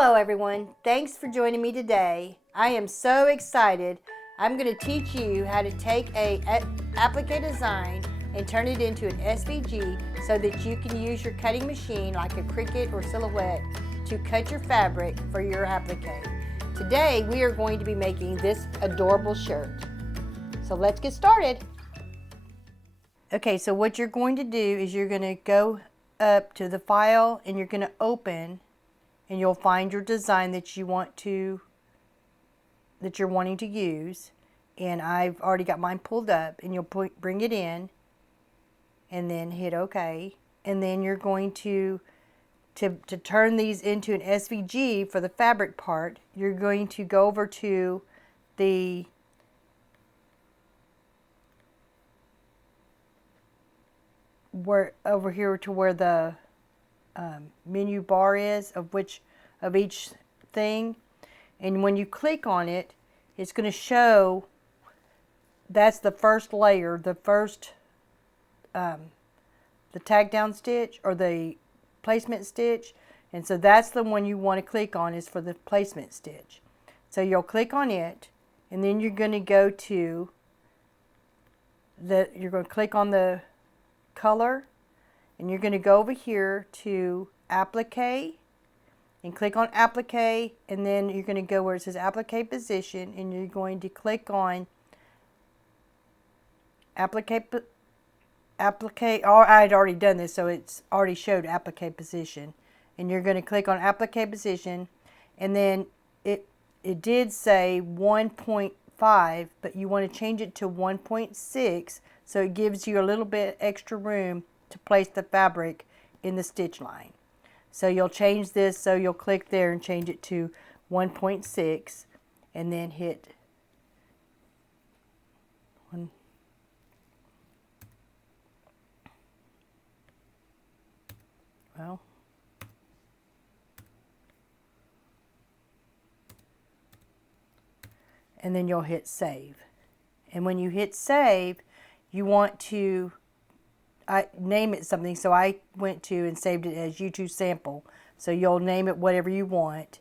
Hello everyone, thanks for joining me today. I am so excited. I'm going to teach you how to take a applique design and turn it into an SVG so that you can use your cutting machine like a Cricut or Silhouette to cut your fabric for your applique. Today we are going to be making this adorable shirt. So let's get started. Okay, so what you're going to do is you're going to go up to the file and you're going to open, and you'll find your design that you're wanting to use. And I've already got mine pulled up, and you'll bring it in and then hit OK. And then you're going to turn these into an SVG for the fabric part. You're going to go over to the over here to where the menu bar is of each thing, and when you click on it, it's going to show that's the first layer, the first the tag down stitch or the placement stitch, and so that's the one you want to click on, is for the placement stitch. So you'll click on it, and then you're going to go to you're going to click on the color, and you're going to go over here to Appliqué and click on Appliqué, and then you're going to go where it says Appliqué position, and you're going to click on Appliqué. Oh, I had already done this, so it's already showed Appliqué position, and you're going to click on Appliqué position, and then it did say 1.5, but you want to change it to 1.6, so it gives you a little bit extra room to place the fabric in the stitch line. So you'll change this, so you'll click there and change it to 1.6, and then hit 1. Well, and then you'll hit save. And when you hit save, you want to name it something. So I went to and saved it as YouTube sample. So you'll name it whatever you want,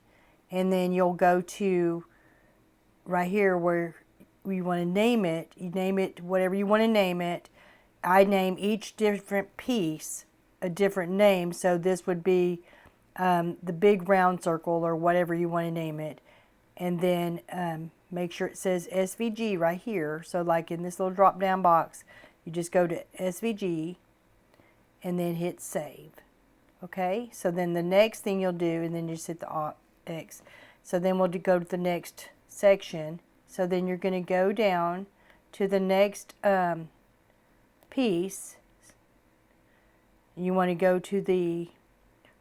and then you'll go to right here where you want to name it. You name it whatever you want to name it. I name each different piece a different name. So this would be the big round circle, or whatever you want to name it. And then make sure it says SVG right here. So like in this little drop down box, you just go to SVG and then hit save. Okay, so then the next thing you'll do, and then you just hit the X. So then we'll go to the next section. So then you're going to go down to the next piece. You want to go to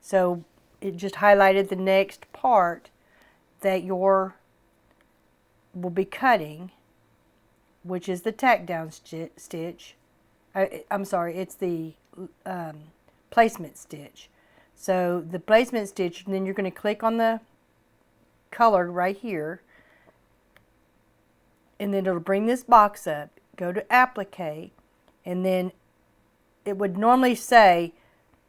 so it just highlighted the next part that will be cutting, which is the tack down stitch. I'm sorry, it's the placement stitch. So the placement stitch, and then you're going to click on the color right here, and then it'll bring this box up. Go to Appliqué, and then it would normally say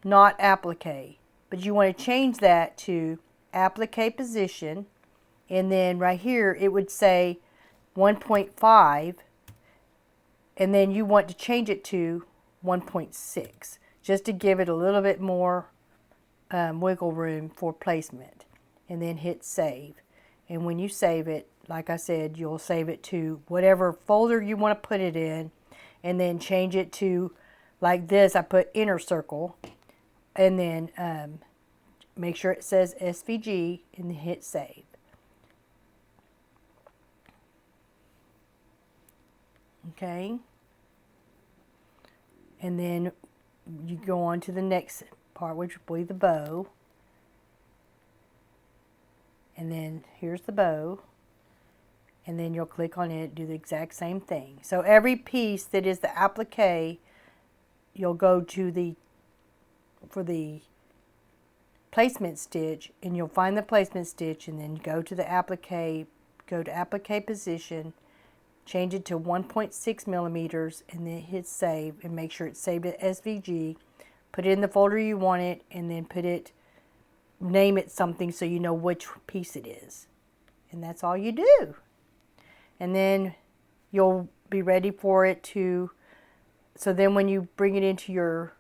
not Appliqué, but you want to change that to Appliqué position, and then right here it would say 1.5, and then you want to change it to 1.6 just to give it a little bit more wiggle room for placement, and then hit save. And when you save it, like I said, you'll save it to whatever folder you want to put it in, and then change it to, like this, I put inner circle, and then make sure it says SVG, and then hit save. Okay, and then you go on to the next part, which will be the bow, and then here's the bow, and then you'll click on it, do the exact same thing. So every piece that is the applique, you'll go to for the placement stitch, and you'll find the placement stitch, and then go to the applique, go to applique position, change it to 1.6 millimeters, and then hit save, and make sure it's saved at SVG. Put it in the folder you want it, and then put it name it something so you know which piece it is. And that's all you do. And then you'll be ready for it to, so then when you bring it into your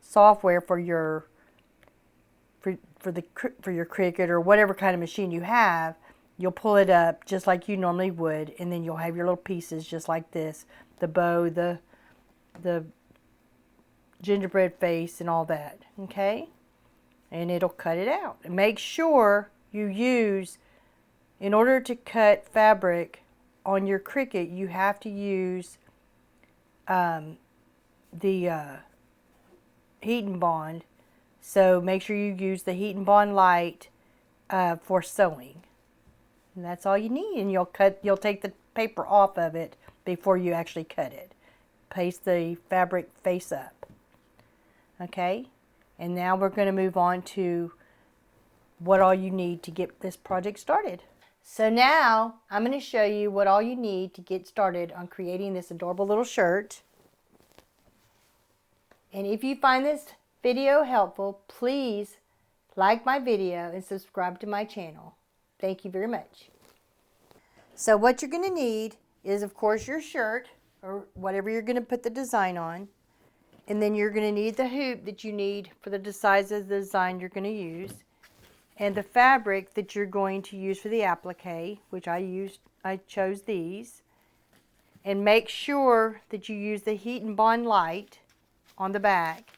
software for your for your Cricut or whatever kind of machine you have, you'll pull it up just like you normally would, and then you'll have your little pieces just like this, the bow, the gingerbread face, and all that. Okay, and it'll cut it out. And make sure you use, in order to cut fabric on your Cricut, you have to use the Heat and Bond. So make sure you use the Heat and Bond Light for sewing. And that's all you need. And you'll take the paper off of it before you actually cut it. Paste the fabric face up. Okay? And now we're going to move on to what all you need to get this project started. So now I'm going to show you what all you need to get started on creating this adorable little shirt. And if you find this video helpful, please like my video and subscribe to my channel. Thank you very much. So what you're going to need is, of course, your shirt or whatever you're going to put the design on. And then you're going to need the hoop that you need for the size of the design you're going to use. And the fabric that you're going to use for the applique, which I chose these. And make sure that you use the Heat and Bond Light on the back.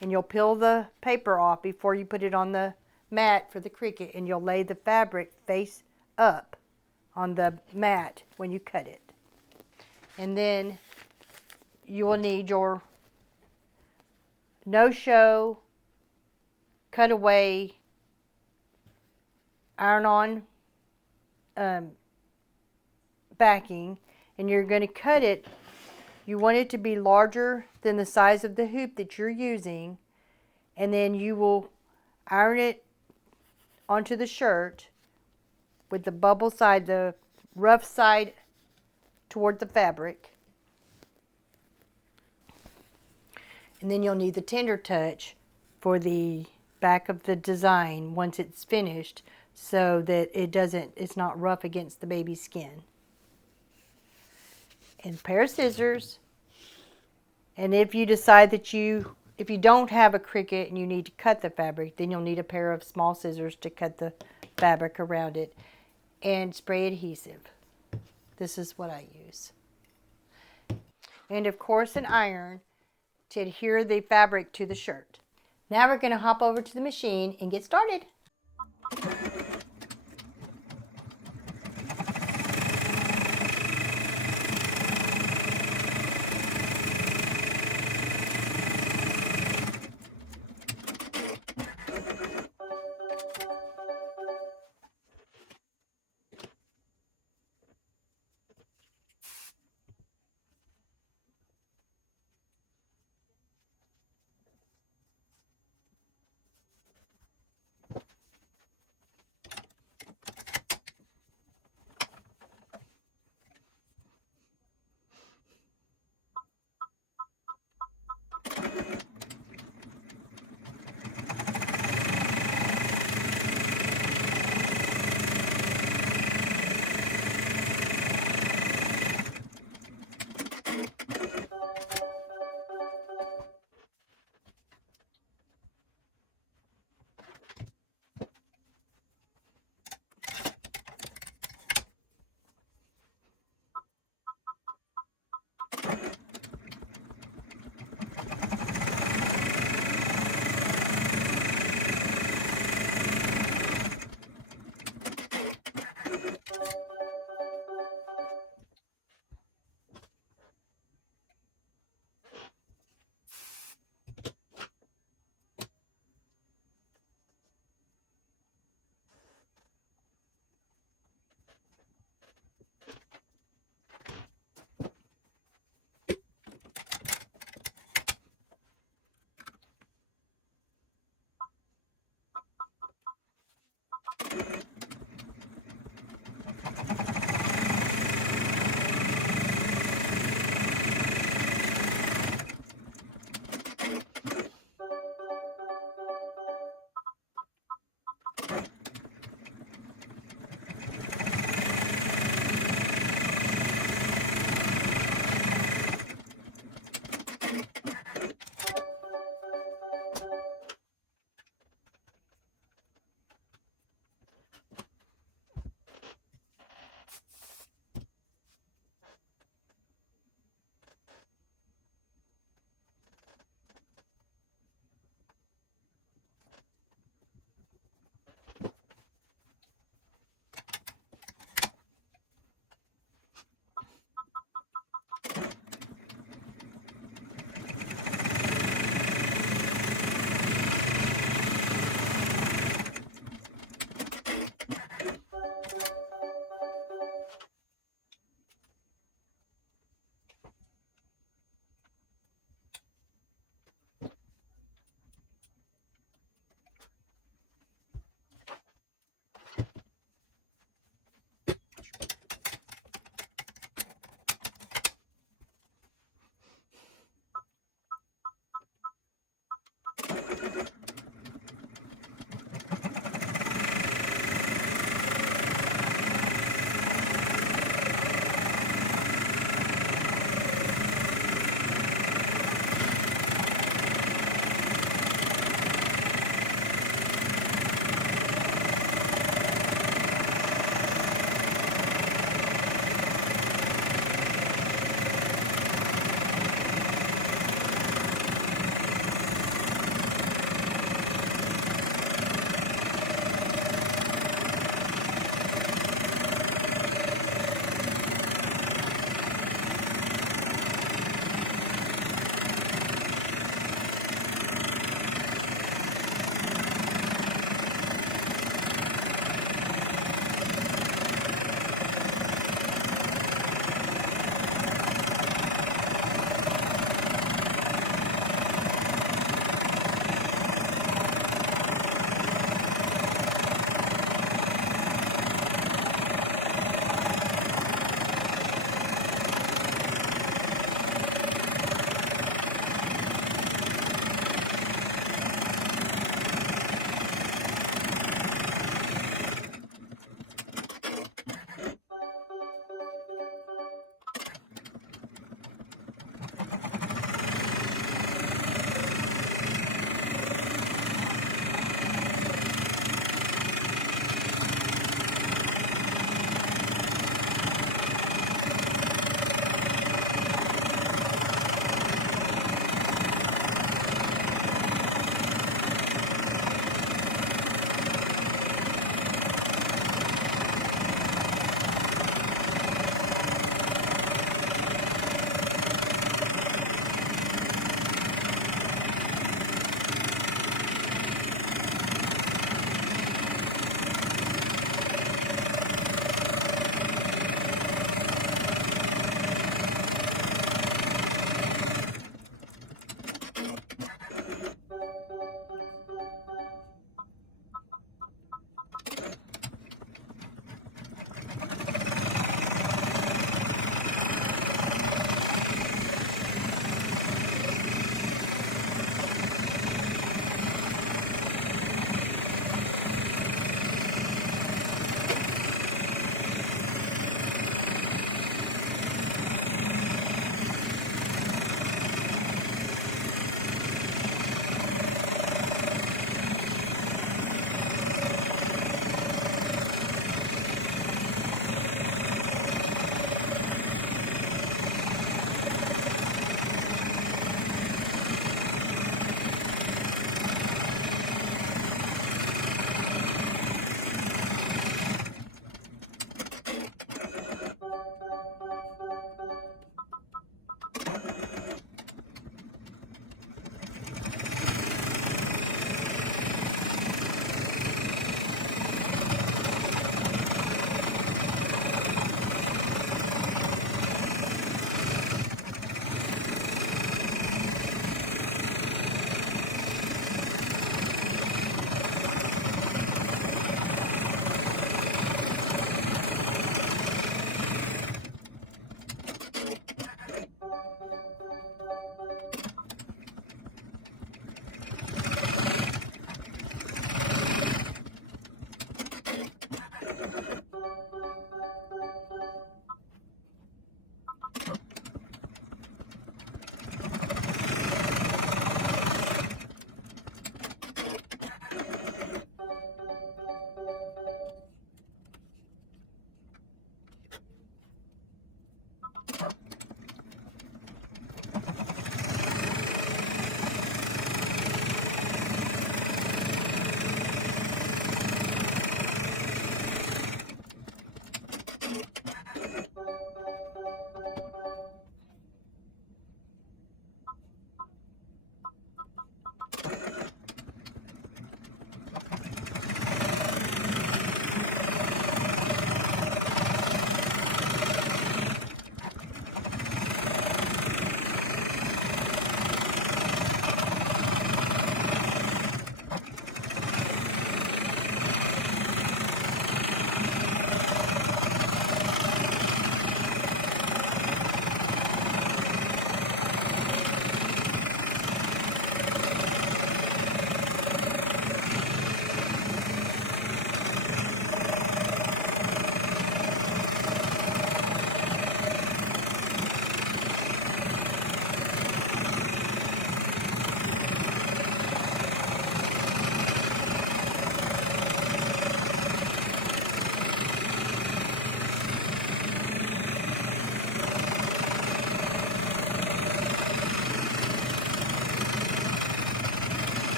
And you'll peel the paper off before you put it on the mat for the Cricut, and you'll lay the fabric face up on the mat when you cut it. And then you will need your no-show, cutaway, iron-on backing, and you're going to cut it. You want it to be larger than the size of the hoop that you're using, and then you will iron it onto the shirt with the bubble side, the rough side toward the fabric. And then you'll need the tender touch for the back of the design once it's finished, so that it's not rough against the baby's skin. And a pair of scissors. And if you decide that if you don't have a Cricut and you need to cut the fabric, then you'll need a pair of small scissors to cut the fabric around it. And spray adhesive. This is what I use. And of course an iron to adhere the fabric to the shirt. Now we're going to hop over to the machine and get started.